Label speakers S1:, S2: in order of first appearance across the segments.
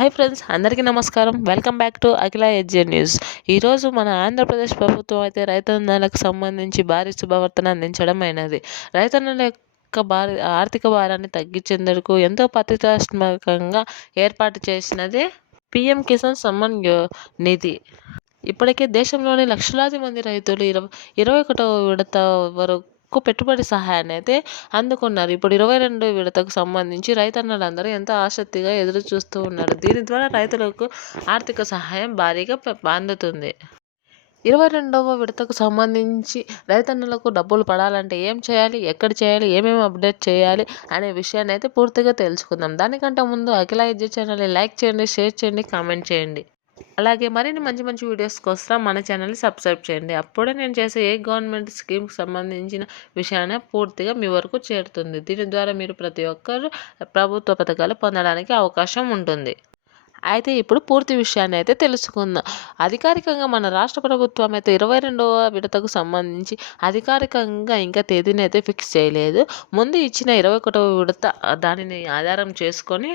S1: Hi friends అందరికీ నమస్కారం. Welcome back to Akhila edge news. ఈరోజు మన ఆంధ్రప్రదేశ్ ప్రభుత్వం అయితే రైతన్నలకు సంబంధించి భారీ శుభవార్తను అందించడం అయినది. రైతన్నల యొక్క భారీ ఆర్థిక భారాన్ని తగ్గించేందుకు ఎంతో ప్రతిష్టాత్మకంగా ఏర్పాటు చేసినదే పిఎం కిసాన్ సమ్మాన్ నిధి. ఇప్పటికే దేశంలోని లక్షలాది మంది రైతులు ఇరవై ఇరవై ఒకటవ విడత వరకు ఎక్కువ పెట్టుబడి సహాయాన్ని అయితే అందుకున్నారు. ఇప్పుడు ఇరవై రెండు విడతకు సంబంధించి రైతన్నలందరూ ఎంతో ఆసక్తిగా ఎదురు చూస్తూ ఉన్నారు. దీని ద్వారా రైతులకు ఆర్థిక సహాయం భారీగా అందుతుంది. ఇరవై రెండవ విడతకు సంబంధించి రైతన్నలకు డబ్బులు పడాలంటే ఏం చేయాలి? ఎక్కడ చేయాలి? ఏమేమి అప్డేట్ చేయాలి? అనే విషయాన్ని అయితే పూర్తిగా తెలుసుకుందాం. దానికంటే ముందు అఖిల విద్య ఛానల్ని లైక్ చేయండి షేర్ చేయండి కామెంట్ చేయండి. అలాగే మరిన్ని మంచి మంచి వీడియోస్ కోసం మన ఛానల్ని సబ్స్క్రైబ్ చేయండి. అప్పుడే నేను చేసే ఏ గవర్నమెంట్ స్కీమ్కి సంబంధించిన విషయాన్ని పూర్తిగా మీ వరకు చేరుతుంది. దీని ద్వారా మీరు ప్రతి ఒక్కరు ప్రభుత్వ పథకాలు పొందడానికి అవకాశం ఉంటుంది. అయితే ఇప్పుడు పూర్తి విషయాన్ని అయితే తెలుసుకుందాం. అధికారికంగా మన రాష్ట్ర ప్రభుత్వం అయితే ఇరవై రెండవ విడతకు సంబంధించి అధికారికంగా ఇంకా తేదీని అయితే ఫిక్స్ చేయలేదు. ముందు ఇచ్చిన ఇరవై ఒకటవ విడత దానిని ఆధారం చేసుకొని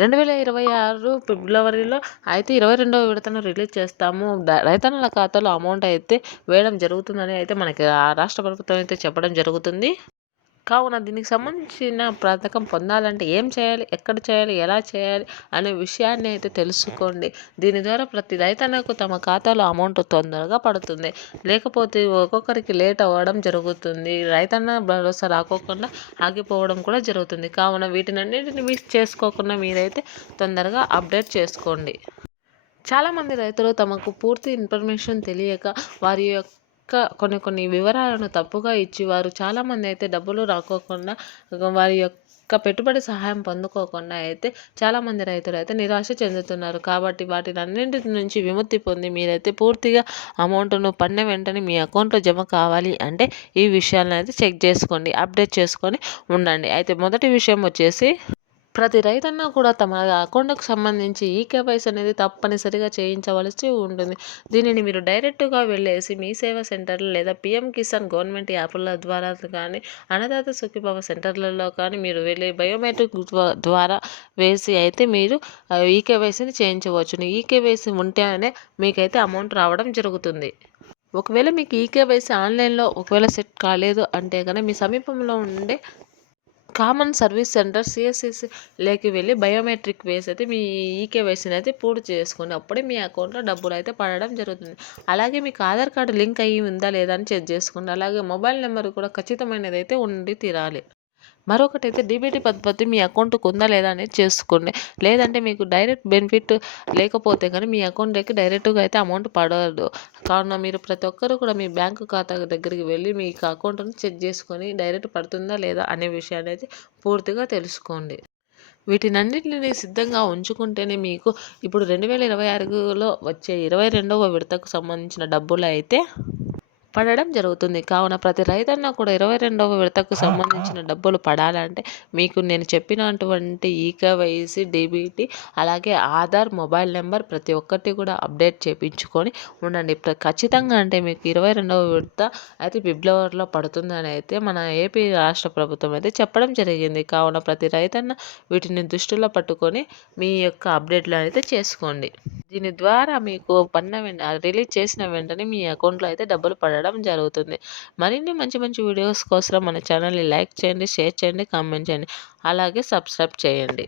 S1: రెండు వేల ఇరవై ఆరు ఫిబ్రవరిలో అయితే ఇరవై రెండవ విడతను రిలీజ్ చేస్తాము. రైతన్నల ఖాతాలో అమౌంట్ అయితే వేయడం జరుగుతుందని అయితే మనకి రాష్ట్ర ప్రభుత్వం అయితే చెప్పడం జరుగుతుంది. కావున దీనికి సంబంధించిన పథకం పొందాలంటే ఏం చేయాలి? ఎక్కడ చేయాలి? ఎలా చేయాలి? అనే విషయాన్ని అయితే తెలుసుకోండి. దీని ద్వారా ప్రతి రైతన్నకు తమ ఖాతాలో అమౌంట్ తొందరగా పడుతుంది. లేకపోతే ఒక్కొక్కరికి లేట్ అవ్వడం జరుగుతుంది. రైతన్న భరోసా రాకోకుండా ఆగిపోవడం కూడా జరుగుతుంది. కావున వీటినన్నింటిని మిస్ చేసుకోకుండా మీరైతే తొందరగా అప్డేట్ చేసుకోండి. చాలామంది రైతులు తమకు పూర్తి ఇన్ఫర్మేషన్ తెలియక వారి యొక్క కొన్ని కొన్ని వివరాలను తప్పుగా ఇచ్చి వారు చాలామంది అయితే డబ్బులు రాకోకుండా వారి యొక్క పెట్టుబడి సహాయం పొందుకోకుండా అయితే చాలామంది రైతులు అయితే నిరాశ చెందుతున్నారు. కాబట్టి వాటిని అన్నింటి నుంచి విముక్తి పొంది మీరైతే పూర్తిగా అమౌంట్ను పడిన వెంటనే మీ అకౌంట్లో జమ కావాలి అంటే ఈ విషయాలను అయితే చెక్ చేసుకోండి అప్డేట్ చేసుకొని ఉండండి. అయితే మొదటి విషయం వచ్చేసి ప్రతి రైతన్న కూడా తమ అకౌంట్కు సంబంధించి ఈ కేవైసీ అనేది తప్పనిసరిగా చేయించవలసి ఉంటుంది. దీనిని మీరు డైరెక్ట్గా వెళ్ళేసి మీ సేవా సెంటర్లు లేదా పిఎం కిసాన్ గవర్నమెంట్ యాప్ల ద్వారా కానీ అన్నదాత సుఖీభావ సెంటర్లలో కానీ మీరు వెళ్ళి బయోమెట్రిక్ ద్వారా వేసి అయితే మీరు ఈ కేవైసీని చేయించవచ్చును ఈ కేవైసీ ఉంటేనే మీకైతే అమౌంట్ రావడం జరుగుతుంది. ఒకవేళ మీకు ఈ కేవైసీ ఆన్లైన్లో ఒకవేళ సెట్ కాలేదు అంటే కనుక మీ సమీపంలో ఉండే కామన్ సర్వీస్ సెంటర్ సిఎస్సిసిలోకి వెళ్ళి బయోమెట్రిక్ వేసి అయితే మీ ఈకేవైసీని అయితే పూర్తి చేసుకోండి అప్పుడే మీ అకౌంట్లో డబ్బులు అయితే పడడం జరుగుతుంది. అలాగే మీకు ఆధార్ కార్డు లింక్ అయ్యి ఉందా లేదా అని చెక్ చేసుకోండి అలాగే మొబైల్ నెంబర్ కూడా ఖచ్చితమైనది అయితే ఉండి తీరాలి. మరొకటి అయితే డీబీటీ పద్ధతి మీ అకౌంట్కి ఉందా లేదా అనేది చేసుకోండి. లేదంటే మీకు డైరెక్ట్ బెనిఫిట్ లేకపోతే కానీ మీ అకౌంట్లోకి డైరెక్ట్గా అయితే అమౌంట్ పడదు. కావున మీరు ప్రతి ఒక్కరు కూడా మీ బ్యాంకు ఖాతా దగ్గరికి వెళ్ళి మీ అకౌంట్ని చెక్ చేసుకొని డైరెక్ట్ పడుతుందా లేదా అనే విషయాన్ని అయితే పూర్తిగా తెలుసుకోండి. వీటినన్నింటినీ సిద్ధంగా ఉంచుకుంటేనే మీకు ఇప్పుడు రెండు వేల ఇరవై ఆరులో వచ్చే ఇరవై రెండవ విడతకు సంబంధించిన డబ్బులు అయితే పడడం జరుగుతుంది. కావున ప్రతి రైతన్న కూడా ఇరవై రెండవ విడతకు సంబంధించిన డబ్బులు పడాలంటే మీకు నేను చెప్పినటువంటి ఈకేవైసీ డీబీటీ అలాగే ఆధార్ మొబైల్ నెంబర్ ప్రతి ఒక్కటి కూడా అప్డేట్ చేయించుకొని ఉండండి. ఖచ్చితంగా అంటే మీకు ఇరవై రెండవ విడత అయితే ఫిబ్రవరిలో పడుతుందని అయితే మన ఏపీ రాష్ట్ర ప్రభుత్వం అయితే చెప్పడం జరిగింది. కావున ప్రతి రైతన్న వీటిని దృష్టిలో పట్టుకొని మీ యొక్క అప్డేట్లు అయితే చేసుకోండి. దీని ద్వారా మీకు పడిన వెంట రిలీజ్ చేసిన వెంటనే మీ అకౌంట్లో అయితే డబ్బులు పడడం జరుగుతుంది. మరిన్ని మంచి మంచి వీడియోస్ కోసం మన ఛానల్ని లైక్ చేయండి షేర్ చేయండి కామెంట్ చేయండి. అలాగే సబ్స్క్రైబ్ చేయండి.